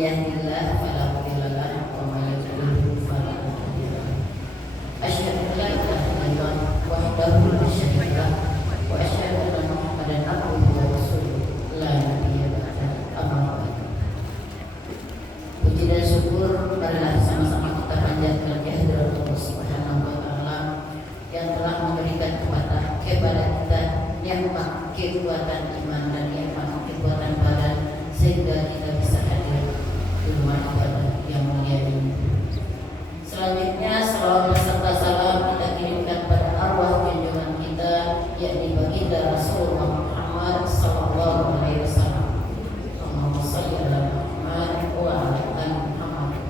yahdihillahu fala mudilla lahu wa may yudlil fala hadiya lahu. Asyhadu an la ilaha illallah wahdahu la syarika lahu wa asyhadu anna Muhammadan abduhu wa rasuluh la nabiyya ba'dahu. Amma ba'd. Puji dan syukur marilah sama-sama kita panjatkan kehadirat Allah Subhanahu wa taala yang telah memberikan kepada kita nikmat kekuatan iman dan nikmat kekuatan badan sehingga kita bisa hadir di rumah ibadah yang mulia ini. Selanjutnya salawat beserta salam kita kirimkan pada arwah junjungan kita yakni baginda Rasulullah Muhammad sallallahu alaihi wasallam. Allahumma shalli ala Muhammad wa ala ali Muhammad.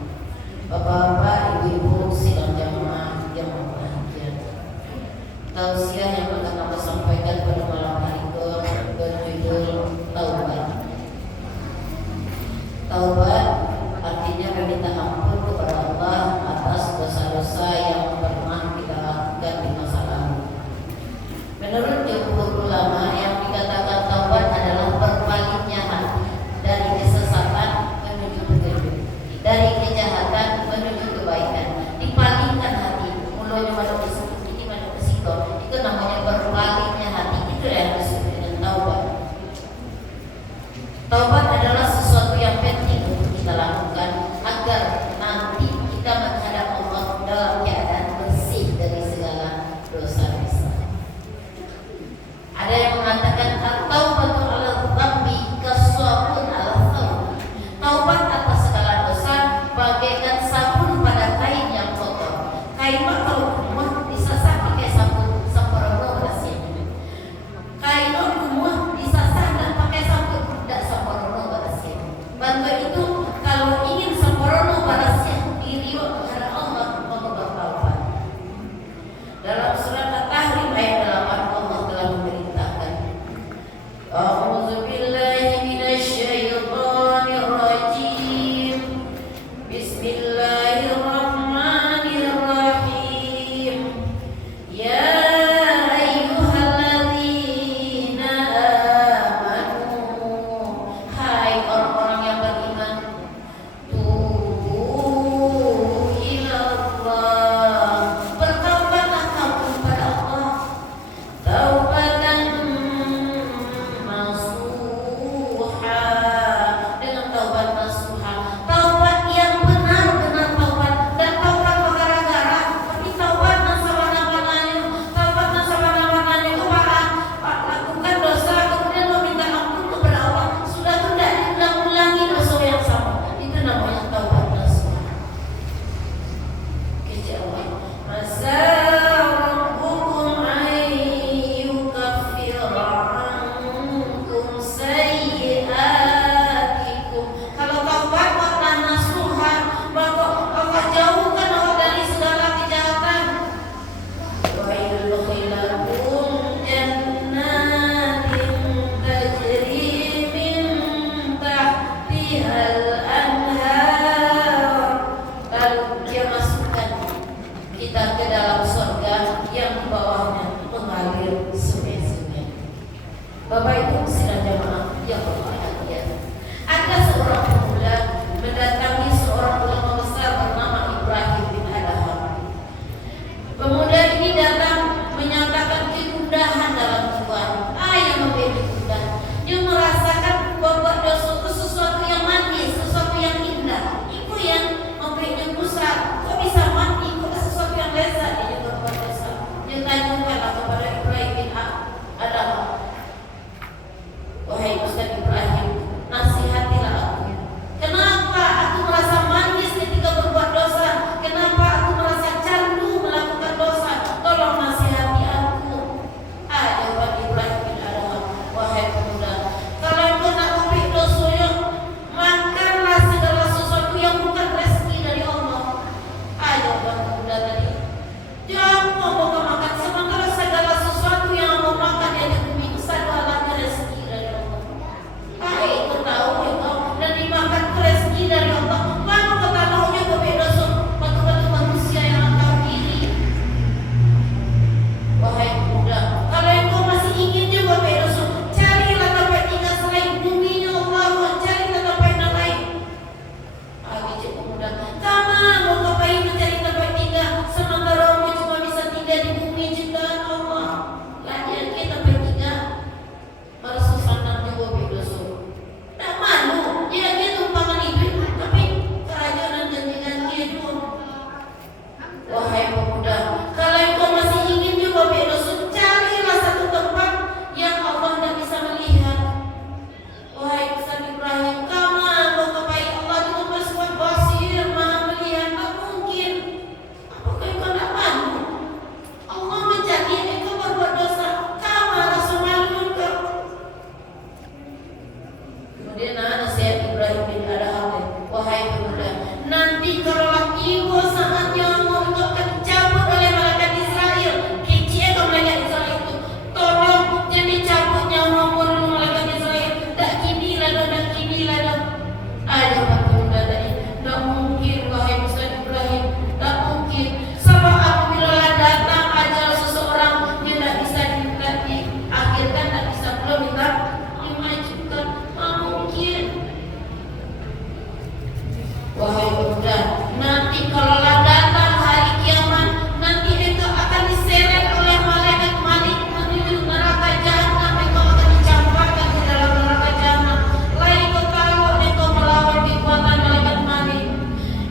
Bapak-bapak, ibu-ibu sidang jamaah yang berbahagia. Tausiah yang akan kami sampaikan pada malam hari ini berjudul taubat. Taubat artinya meminta ampun kepada Allah atas dosa-dosa yang pernah kita lakukan di masa lalu. Menurut jumhur ulama, yang dikatakan taubat adalah berpalingnya hati dari kesesatan menuju petunjuk, dari kejahatan menuju kebaikan. Dipalingkan hati, mulanya pada ini pada kesiko. Itu namanya berpalingnya hati. Itu yang disebut dengan taubat. Taubat adalah sesuatu yang penting untuk kita lakukan agar nanti kita menghadap Allah dalam keadaan bersih dari segala dosa-dosa. Ada yang mengatakan at-taubatu 'ala dzambi kas-sabun 'ala thawb. Taubat atas segala dosa bagaikan sabun pada kain yang kotor. Kain kalau rumah disasar pakai sabun sempurna bersih. Kain rumah disasar dan pakai sabun tidak sempurna Kemudian nasihat Ibrahim bin Adham, wahai pemuda, nanti kalau tiba saatnya untuk dicabut oleh malaikat Israel, kecil malaikat Israel itu, tolong jadi cabut nyawa malaikat Israel. Dak kini lah. Ada pemuda tadi, tak mungkin wahai Ustaz Ibrahim, tak mungkin. Sebab apabila datang ajal seseorang, dia tak bisa diakhirkan, tak bisa pula minta dimajukan. Tak mungkin. Wahai pemuda, nanti kalau datang hari kiamat, nanti engkau akan diseret oleh malaikat menuju neraka jahanam. Engkau akan dicampakkan di dalam neraka jahanam. Lain kau kalau engkau melawan kekuatan malaikat malik.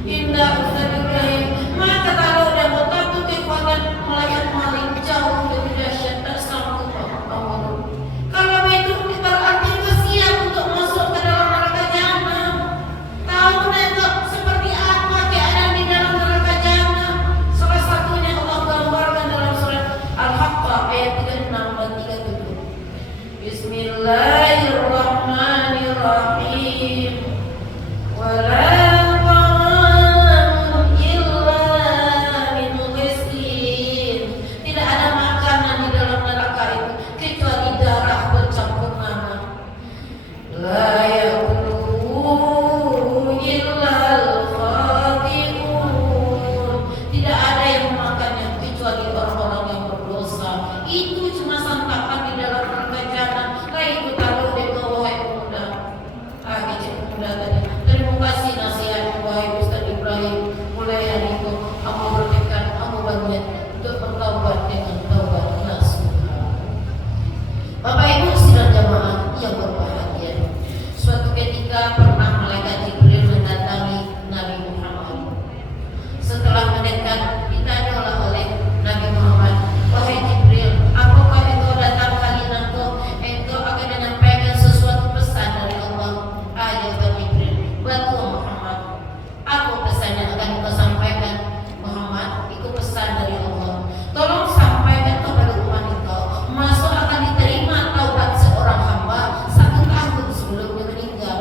Indah Ustaz Ibrahim, maka kalau engkau takut kekuatan malaikat malik, jauh lebih dahsyat, tak sanggup Allah. Kalau itu berarti engkau siap untuk masuk ke dalam neraka jahanam. Tahu engkau seperti apa keadaan di dalam neraka jahanam? Salah satunya Allah gambarkan dalam surat Al-Haqqah ayat 36 dan 37. Bismillahirrahmanirrahim. Wala ta'am illa min ghislin. Tidak ada makanan di dalam neraka itu kecuali darah bercampur nanah. La ya'kuluhu illa al-khati'un. Tidak ada yang memakannya kecuali orang-orang yang berdosa. Itu cuma santapan di dalam neraka jahanam. Itu taruh di bawah, wahai pemuda. Kecil pemuda tadi. Terima kasih nasihat wahai Ustaz Ibrahim. Mulai hari itu kamu bertekad, kamu berniat untuk bertaubat dengan taubat nasuha. Bapak Ibu sidang jamaah yang berbahagia, suatu ketika pernah malaikat Jibril mendatangi Nabi Muhammad. Setelah mendekat, ditanyalah oleh Nabi Muhammad, wahai Jibril, apakah engkau datang kali nanti? Engkau akan menyampaikan sesuatu pesan dari Allah. Jawab Jibril, betul Muhammad. Apa pesan yang akan engkau sampaikan Muhammad? Itu pesan dari Allah. Tolong sampaikan kepada umat engkau, masuk akan diterima taubat seorang hamba 1 tahun sebelum dia meninggal.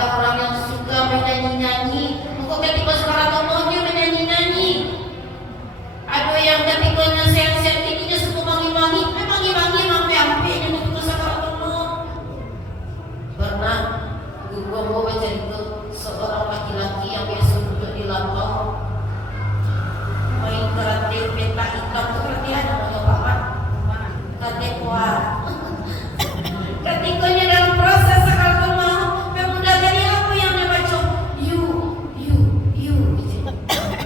Ada orang yang suka menyanyi-nyanyi, kok ketika sekarang maunya menyanyi-nyanyi. Ada yang ketikanya sehat-sehat giginya suka mangi-mangi, mangi-mangi sampai yang ketika sekarang mau. Pernah gua mau baca itu seorang laki-laki yang biasa duduk di lampau main karate peta hitam tuh latihan namanya Pak karate kuat. Ketikanya dalam proses sekarang mau pemuda dari apa yang dia baca you gitu.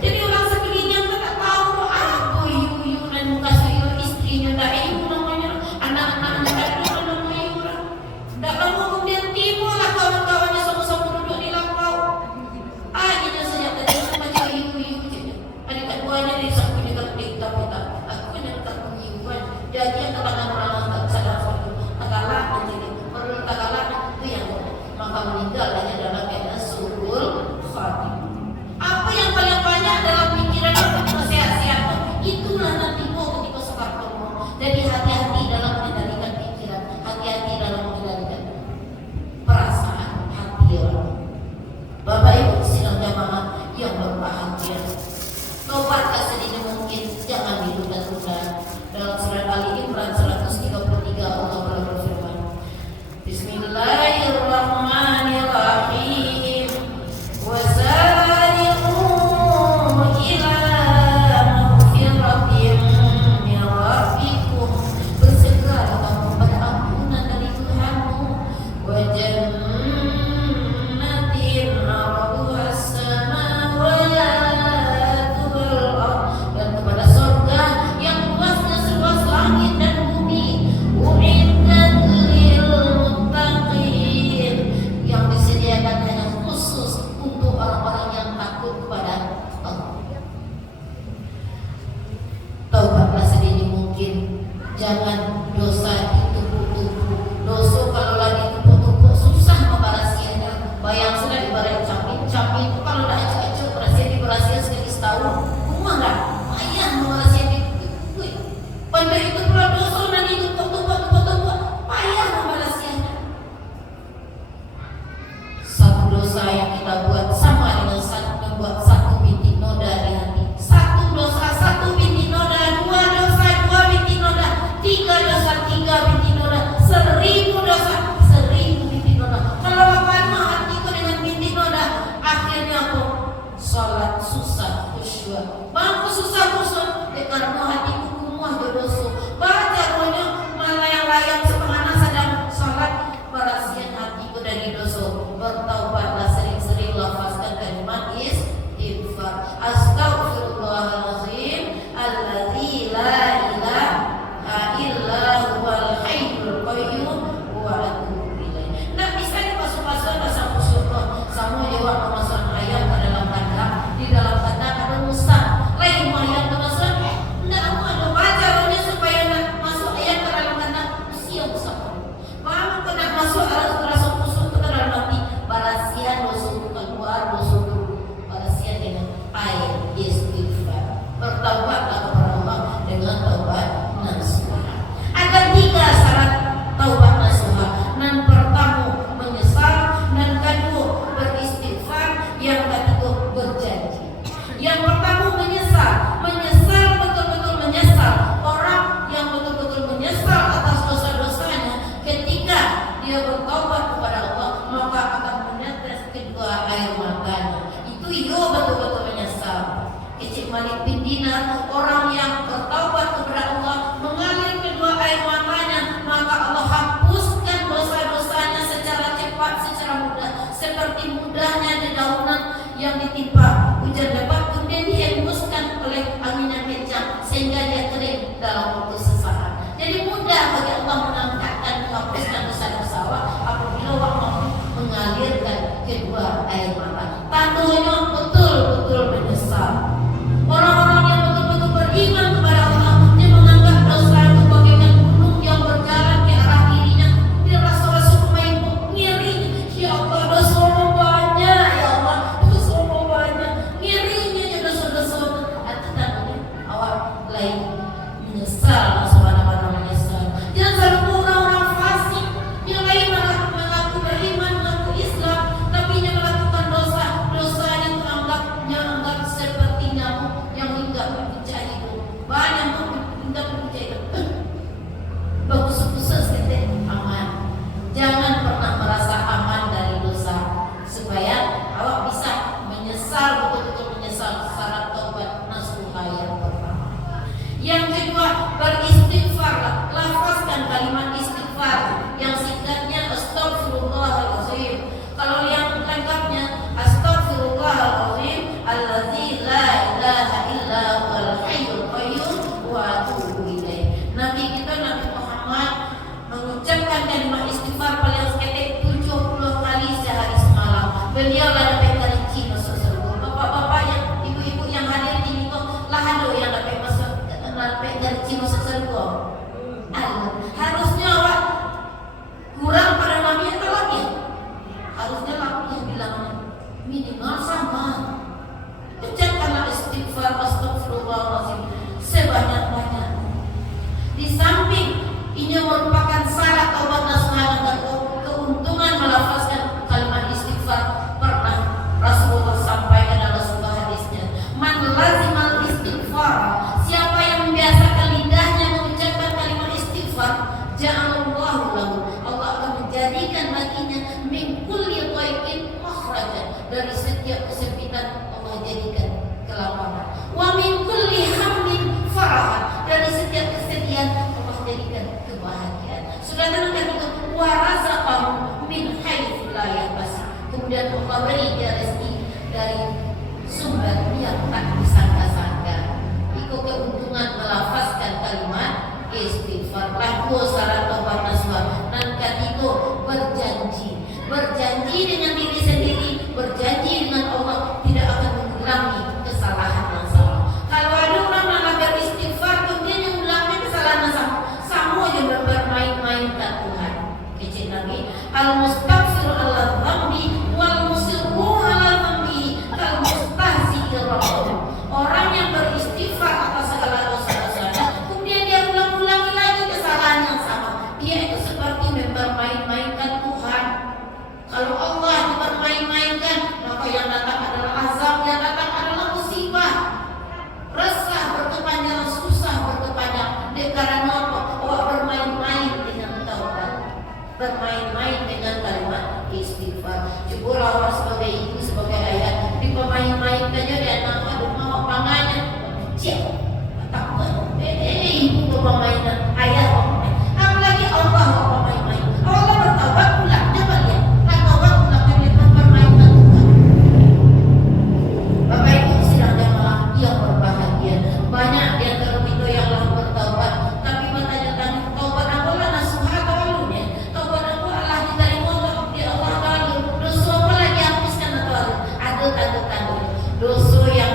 Jadi orang sekelilingnya tak tahu apa you dan muka saya istrinya tak you namanya anak-anaknya tak ada namanya orang. Tak lama kemudian timbullah kawan-kawannya sama-sama duduk di lampau. Akhirnya sejak tadi baca you gitu. Adik keduanya dari samping dekat peta aku yang tak menyimpan. Jadi yang katakan orang tak sadar suatu tagalan menjadi perlu tagalan itu yang maka meninggal hanya dalam keadaan suhul khatim. Apa yang paling banyak dalam pikiran kita sehat-sehat itulah nanti mau ketika sekarang mau. Jadi hati-hati dalam mengendalikan pikiran, hati-hati dalam mengendalikan perasaan hati orang. Bapak Ibu sidang jamaah yang berbahagia, tobat sedini mungkin, jangan ditunda-tunda. Dalam surat Ali Imran 133 Allah berfirman, Bismillahirrahmanirrahim. Wasari'u ila maghfiratin min rabbikum. Bersegeralah kamu pada ampunan dari Tuhanmu. Wa jannatin 'arduha as-samawati wal ardh, dan kepada surga yang luasnya seluas langit dan bumi. U'iddat lil muttaqin, yang disediakan hanya khusus untuk orang-orang yang takut kepada Allah. Taubatlah sedini mungkin, jangan dosa ditumpuk-tumpuk. Dosa kalau lagi ditumpuk-tumpuk susah membarasiannya. Bayang sudah ibarat camin itu kalau dah acak-acak berasian dibarasian sekali setahun, rumah enggak? Payah membarasian itu. Pada itu pula dosa dan ditumpuk-tumpuk, payah membarasiannya. Satu dosa yang kita buat sama dengan membuat satu bintik noda di hati. Satu dosa, satu bintik noda. Dua dosa, dua bintik noda. Tiga dosa, tiga bintik noda. 1000 dosa, 1000 bintik noda. Kalau apa hatiku dengan bintik noda, akhirnya aku sholat susah khusyuk. Bangku susah khusyuk karena hatiku kumuh dosa. Baca rohnya malah yang layang sepanganan sedang sholat, berasian hatiku dari dosa. Bertaubatlah sering-sering, lafazkan kalimat istighfar. Astaghfirullahalazim alladzi la ilaha illa huwal hayyul qayyum wa atubu ilaih. Nah, bisa dipasung-pasung bahasa khusyuk sama jawab pemasangan ayat ke dalam kandang. Di dalam kandang ada musa. Lain ayat pemasangan enggak aku ada baca rohnya supaya masuk ayat ke dalam kandang. Usia musa. Mau kena masuk rasa khusyuk ke dalam hati. Barasian dosa keluar, dosa barasian dengan air istighfar. Bertaubatlah kepada Allah dengan taubat nasuha. Ada 3 syarat taubat nasuha. Yang pertama menyesal, dan kedua beristighfar, yang ketiga berjanji. Yang pertama menyesal betul-betul menyesal. Orang yang betul-betul menyesal atas dosa-dosanya ketika dia bertaubat kepada Allah, maka akan menetes kedua air matanya. Itu betul-betul menyesal. Kecik Malik bin Dinar, orang yang bertaubat kepada Allah, mengalir kedua air matanya, maka Allah hapuskan dosa-dosanya secara cepat, secara mudah, seperti mudahnya dedaunan yang ditimpa hujan lebat kemudian dihembuskan oleh angin yang kencang sehingga dia kering dalam waktu sesaat. Jadi mudah bagi Allah mengangkat dan menghapuskan dosa-dosa apabila Allah mengalirkan kedua air mata. Tandanya betul-betul menyesal. Orang-orang yang betul-betul beriman kepada Allah, dia menganggap dosa itu bagaikan gunung yang berjalan ke arah dirinya. Dia rasa-rasa ngiri. Ya Allah, dosa banyak. Ya Allah, dosa banyak. Ngiri beliau lah dapat kerinci masuk surga. Bapak-bapak yang ibu-ibu yang hadir di sini lah ada yang dapat kerinci masuk surga. Harusnya awak kurang pada Nabi atau lagi? Harusnya lagi yang bilang minimal sama. Ucapkanlah istighfar astagfirullahaladzim sebanyak-banyak. Di samping ini merupakan syarat taubat nasuha dan keuntungan melafazkan kalimat istighfar, pernah Rasulullah sampaikan dalam sebuah hadisnya, man lazimal istighfar, siapa yang membiasakan lidahnya mengucapkan kalimat istighfar, ja'alallahu lahu, Allah akan menjadikan baginya min kulli dhaiqin makhrajan, dari setiap kesempitan Allah jadikan kelapangan, wa min kulli hammin farahan, dari setiap kesedihan Allah jadikan kebahagiaan. Sudah tentukan itu wa razaqahu min haitsu la yahtasib, kemudian Allah beri dia rezeki dari sumber yang tak disangka-sangka. Itu keuntungan melafazkan kalimat istighfar. Laku syarat taubat nasuha. Dan ketiga, berjanji dengan diri sendiri, berjanji dengan Allah tidak akan mengulangi kesalahan yang sama. Kalau ada orang malah beristighfar kemudian yang mengulangi kesalahan yang sama aja bermain-mainkan Tuhan. Kecil lagi, al-mustaghfir ala dhambi wal musirru ala dhambi kal mustahzi rabbuh. Orang yang beristighfar atas segala dosa-dosanya kemudian dia ulang-ulangi lagi kesalahan yang sama, dia itu seperti mempermain-mainkan Tuhan. Kalau Allah dipermain-mainkan, maka yang datang adalah azab, yang datang adalah musibah. Resah berkepanjangan, susah berkepanjangan. Karena apa? Allah bermain-main dengan taubat, bermain-main dengan kalimat istighfar. Syukurlah orang sebagai ibu, sebagai ayah, dipermain-mainkannya dia nak aduh mau pangannya, cek takut. Ibu bermain-mainan, ayah bermain. Apalagi Allah bermain-main. Allah bertaubat pulang, coba lihat. Taubat pulang dia mempermainkan Tuhan. Bapak Ibu sidang jamaah yang berbahagia, banyak di antara kita yang telah bertaubat, tapi bertanya-tanya taubat aku lah nasuha atau alunya? Taubat aku Allah diterima di Allah lalu. Dosa apa lagi hapuskan atau alu? Ada tanda-tanda dosa yang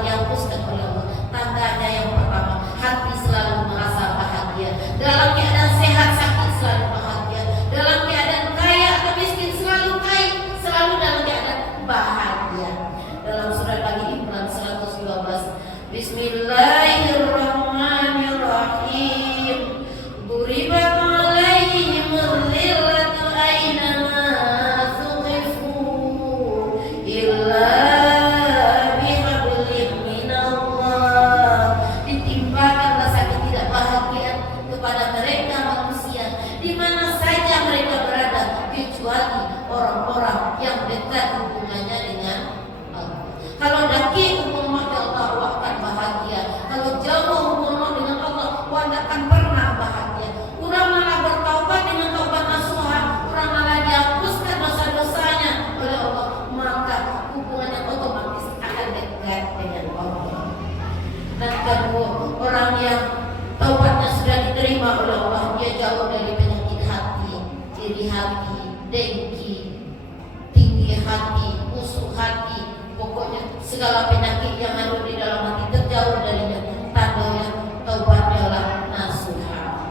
dihapuskan oleh Allah. Tandanya yang pertama, hati selalu merasa bahagia. Dalam keadaan sehat sakit selalu bahagia. Dalam keadaan kaya atau miskin selalu kaya, selalu dalam keadaan bahagia. Dalam surat Al-Imran 112, Bismillahirrahmanirrahim. Duribat alaihim dhillatu aynama thuqifu illa bihablin minallah. Ditimpakan rasa ketidakbahagiaan kepada mereka manusia di mana saja mereka berada, kecuali orang-orang yang dekat hubungannya dengan Allah. Kalau dekat hubungan dengan Allah akan bahagia. Kalau jauh hubungan dengan Allah, tidak akan pernah bahagia. Orang malah bertaubat dengan taubat nasuha, orang malah dihapuskan dosa-dosanya oleh Allah, maka hubungannya otomatis akan dekat dengan Allah. Dan kedua, orang yang taubatnya sudah diterima oleh Allah, dia jauh dari penyakit hati, iri hati, dengki, tinggi hati, busuk hati, pokoknya segala penyakit yang ada di dalam hati terjauh darinya. Tandanya taubatnya lah nasuha.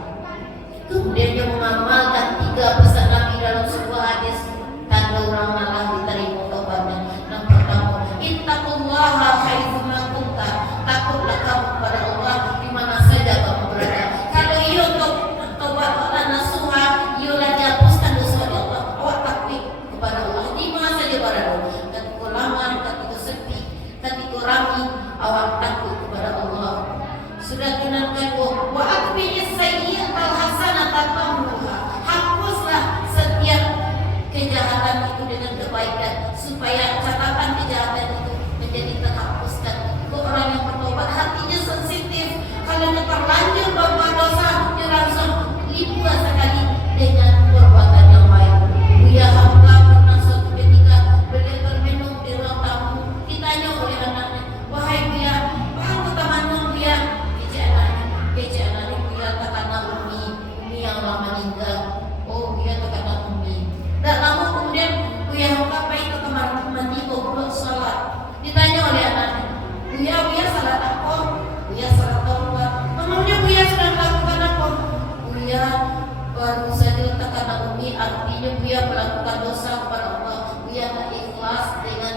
Kemudian dia mengamalkan 3 pesan Nabi dalam sebuah hadis, tanda orang malah diterima taubatnya. Yang pertama, ittaqullaha haitsuma kunta, takutlah kamu kepada Allah di mana saja kamu berada. Kalau ia taubat Allah nasuha, ia dihapuskan dosa Allah. Awak takut kepada Allah di mana saja berada. Ketika lama, ketika sepi, ketika rami, awak takut kepada Allah. Sudah tunankan wa atbi'is sayyi'atal hasanata tamhuha. Hapuslah setiap kejahatan itu dengan kebaikan supaya catatan kejahatan itu menjadi terhapuskan. Orang yang bertobat hatinya sensitif. Kalau dia terlanjur berbuat dosa, dia langsung limbah sekali dengan perbuatan yang baik. Buya Hamka pernah suatu ketika beliau terminum di ruang tamu, ditanya oleh anaknya, wahai Buya, apa anggota manung Buya? Kece anaknya Buya kata Umi yang lama meninggal. Oh Buya kata Umi. Dan lama kemudian Buya Hamka Ditanya oleh anaknya, Buya salah apa? Buya salah taubat. Memangnya Buya sudah melakukan apa? Buya baru saja letakkan Umi, artinya Buya melakukan dosa kepada Allah. Buya tak ikhlas dengan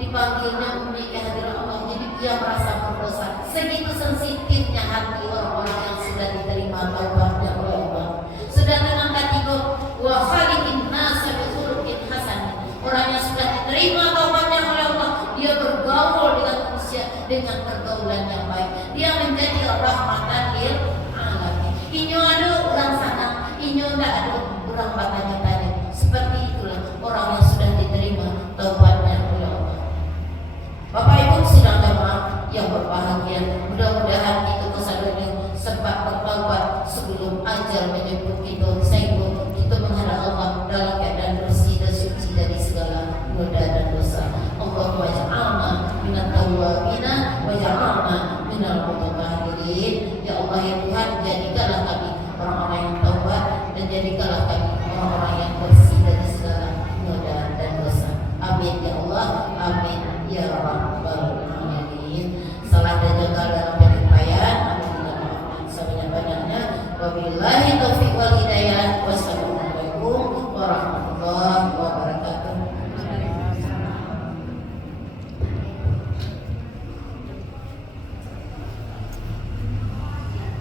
dipanggilnya Umi ke hadirat Allah, jadi Buya merasa berdosa. Segitu sensitifnya hati orang-orang yang sudah diterima taubatnya oleh Allah. Sudah dengan kategori wa khaliqin nasa bi khuluqin hasan. Orang yang sudah diterima taubatnya oleh Allah, dia bergaul dengan manusia dengan pergaulan yang baik. Dia menjadi rahmatan lil alamin. Inyo ada orang sana, inyo tak ada orang bertanya-tanya. Seperti itulah orang yang sudah diterima taubatnya oleh Allah. Bapak Ibu sidang jemaah yang berbahagia, mudah-mudahan itu kesadaran sempat bertaubat sebelum ajal menjemput kita, sehingga kita menghadap Allah dalam keadaan bersih dan suci dari segala noda dan dosa. Allahumma ja'alna minat tawwabina wa ja'alna minal mutatahhirin. Ya Allah ya Tuhan, jadikanlah kami orang-orang yang taubat dan jadikanlah kami orang-orang yang bersih dari segala noda dan dosa. Amin ya Allah, amin ya rabbal alamin. Salah dan gagal dalam penyampaian, amin ya Allah, sebanyak-banyaknya. Wabillahi taufiq.